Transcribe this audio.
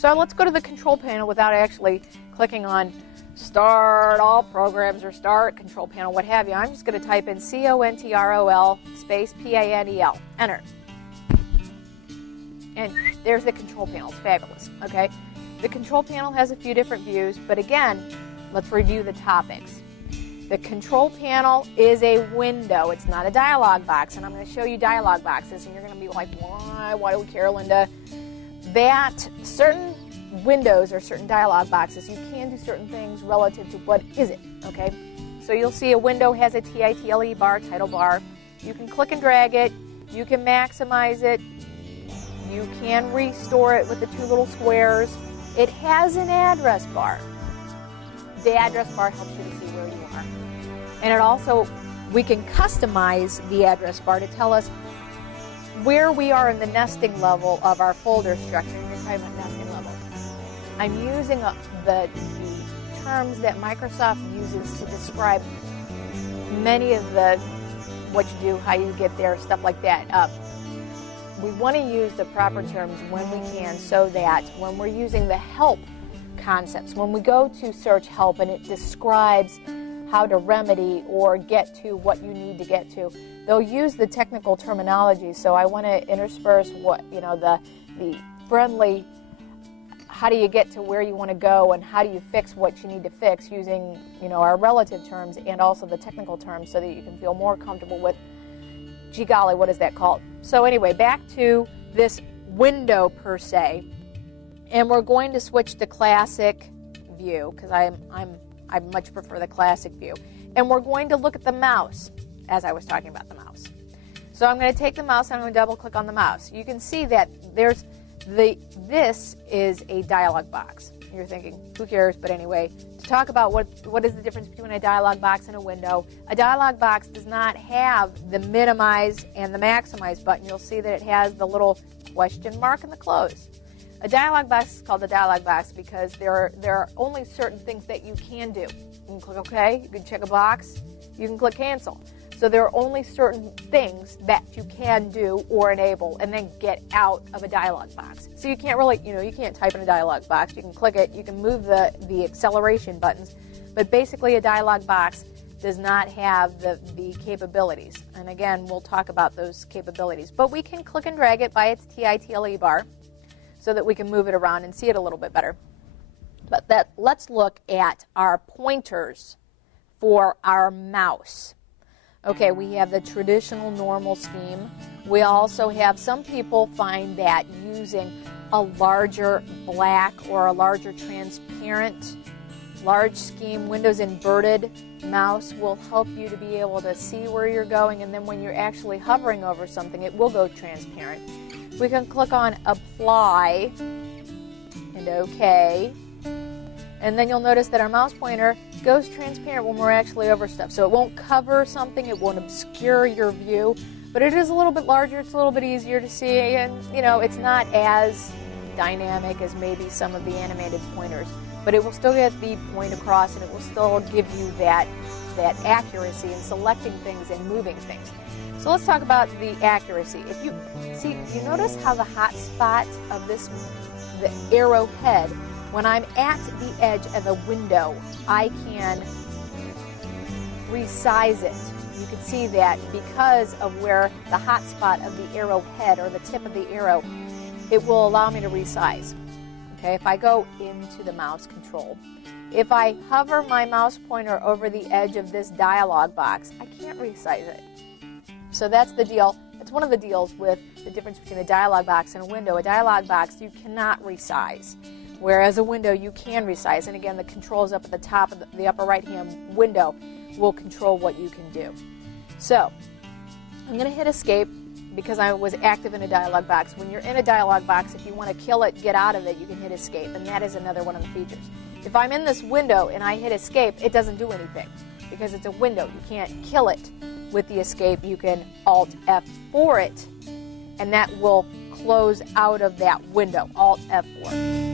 So let's go to the control panel without actually clicking on start all programs or start control panel, what have you. I'm just going to type in CONTROL space PANEL. Enter. And there's the control panel. It's fabulous. Okay. The control panel has a few different views, but again, let's review the topics. The control panel is a window. It's not a dialog box, and I'm going to show you dialog boxes, and you're going to be like, why do we care, Linda? That certain windows or certain dialog boxes, you can do certain things relative to what is it, okay? So you'll see a window has a TITLE bar, title bar. You can click and drag it. You can maximize it. You can restore it with the two little squares. It has an address bar. The address bar helps you to see where you are. And it also, we can customize the address bar to tell us where we are in the nesting level of our folder structure. And you're talking about nesting level. I'm using the terms that Microsoft uses to describe many of the what you do, how you get there, stuff like that. We want to use the proper terms when we can so that when we're using the help concepts, when we go to search help and it describes how to remedy or get to what you need to get to, they'll use the technical terminology. So I want to intersperse what, the friendly, how do you get to where you want to go and how do you fix what you need to fix using, our relative terms and also the technical terms so that you can feel more comfortable with, gee golly, what is that called? So anyway, back to this window per se, and we're going to switch to classic view because I much prefer the classic view. And we're going to look at the mouse as I was talking about the mouse. So I'm going to take the mouse and I'm going to double click on the mouse. You can see that this is a dialog box. You're thinking, who cares? But anyway, to talk about what is the difference between a dialog box and a window, a dialog box does not have the minimize and the maximize button. You'll see that it has the little question mark and the close. A dialog box is called a dialog box because there are only certain things that you can do. You can click OK, you can check a box, you can click cancel. So there are only certain things that you can do or enable and then get out of a dialog box. So you can't really, you can't type in a dialog box. You can click it, you can move the acceleration buttons, but basically a dialog box does not have the capabilities. And again, we'll talk about those capabilities. But we can click and drag it by its TITLE bar so that we can move it around and see it a little bit better. But let's look at our pointers for our mouse. Okay, we have the traditional normal scheme. We also have, some people find that using a larger black or a larger transparent large scheme Windows inverted mouse will help you to be able to see where you're going, and then when you're actually hovering over something, it will go transparent. We can click on apply and OK, and then you'll notice that our mouse pointer goes transparent when we're actually over stuff. So it won't cover something, it won't obscure your view, but it is a little bit larger, it's a little bit easier to see, and it's not as dynamic as maybe some of the animated pointers, but it will still get the point across and it will still give you that accuracy in selecting things and moving things. So let's talk about the accuracy. If you see, you notice how the hot spot of the arrowhead, when I'm at the edge of a window, I can resize it. You can see that because of where the hot spot of the arrowhead or the tip of the arrow, it will allow me to resize. Okay, if I go into the mouse control, if I hover my mouse pointer over the edge of this dialog box, I can't resize it. So that's the deal. That's one of the deals with the difference between a dialog box and a window. A dialog box, you cannot resize, whereas a window, you can resize. And again, the controls up at the top of the upper right-hand window will control what you can do. So I'm going to hit escape because I was active in a dialog box. When you're in a dialog box, if you want to kill it, get out of it, you can hit escape, and that is another one of the features. If I'm in this window and I hit escape, it doesn't do anything because it's a window. You can't kill it with the escape. You can Alt F4 it, and that will close out of that window, Alt F4.